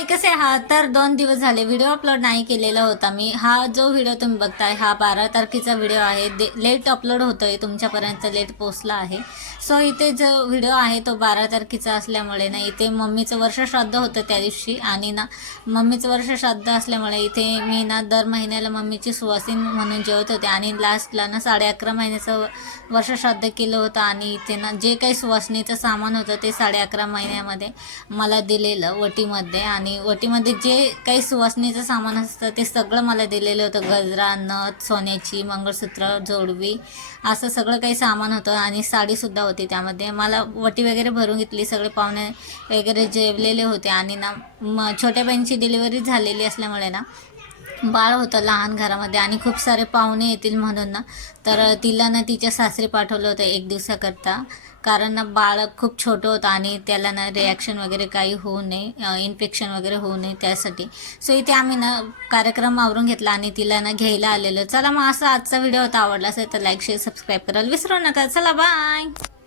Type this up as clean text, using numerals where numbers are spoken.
हाय, कसे आहात? तर 2 दिवस झाले व्हिडिओ अपलोड नाही केलेला होता मी. हा जो व्हिडिओ तुम्ही बघताय हा 12 तारखेचा व्हिडिओ आहे. लेट अपलोड होतोय, तुमच्यापर्यंत लेट पोचला आहे. सो इथे जो व्हिडिओ आहे तो 12 तारखेचा असल्यामुळे ना इथे मम्मीचं वर्षश्राद्ध होतं त्या दिवशी. आणि ना मम्मीचं वर्षश्राद्ध असल्यामुळे इथे मी ना दर महिन्याला मम्मीची सुवासीन म्हणून जेवत होते. आणि लास्टला ना 11.5 महिन्याचं वर्षश्राद्ध केलं होतं. आणि इथे ना जे काही सुवासनीचं सामान होतं ते 11.5 महिन्यामध्ये मला दिलेलं वटीमध्ये. आणि वटीमध्ये जे काही सुवासनीचं सामान असतं ते सगळं मला दिलेलं होतं. गजरा, नथ, सोन्याची मंगळसूत्र, जोडवी, असं सगळं काही सामान होतं. आणि साडीसुद्धा होती त्यामध्ये. मला वटी वगैरे भरून घेतली. सगळे पाहुणे वगैरे जेवलेले होते. आणि ना छोट्या बहिणीची डिलिव्हरी झालेली असल्यामुळे ना बाळ होतं लहान घरामध्ये आणि खूप सारे पाहुणे येतील म्हणून ना तर तिला ना तिच्या सासरी पाठवलं होतं 1 दिवसाकरता. कारण ना बाळ खूप छोटं होतं आणि त्याला ना रिॲक्शन वगैरे काही होऊ नये, इन्फेक्शन वगैरे होऊ नये त्यासाठी. सो इथे आम्ही ना कार्यक्रम आवरून घेतला आणि तिला ना घ्यायला आलेलो. चला मग असा आजचा व्हिडिओ होता. आवडला असेल तर लाईक शेअर सबस्क्राईब करायला विसरू नका. चला बाय.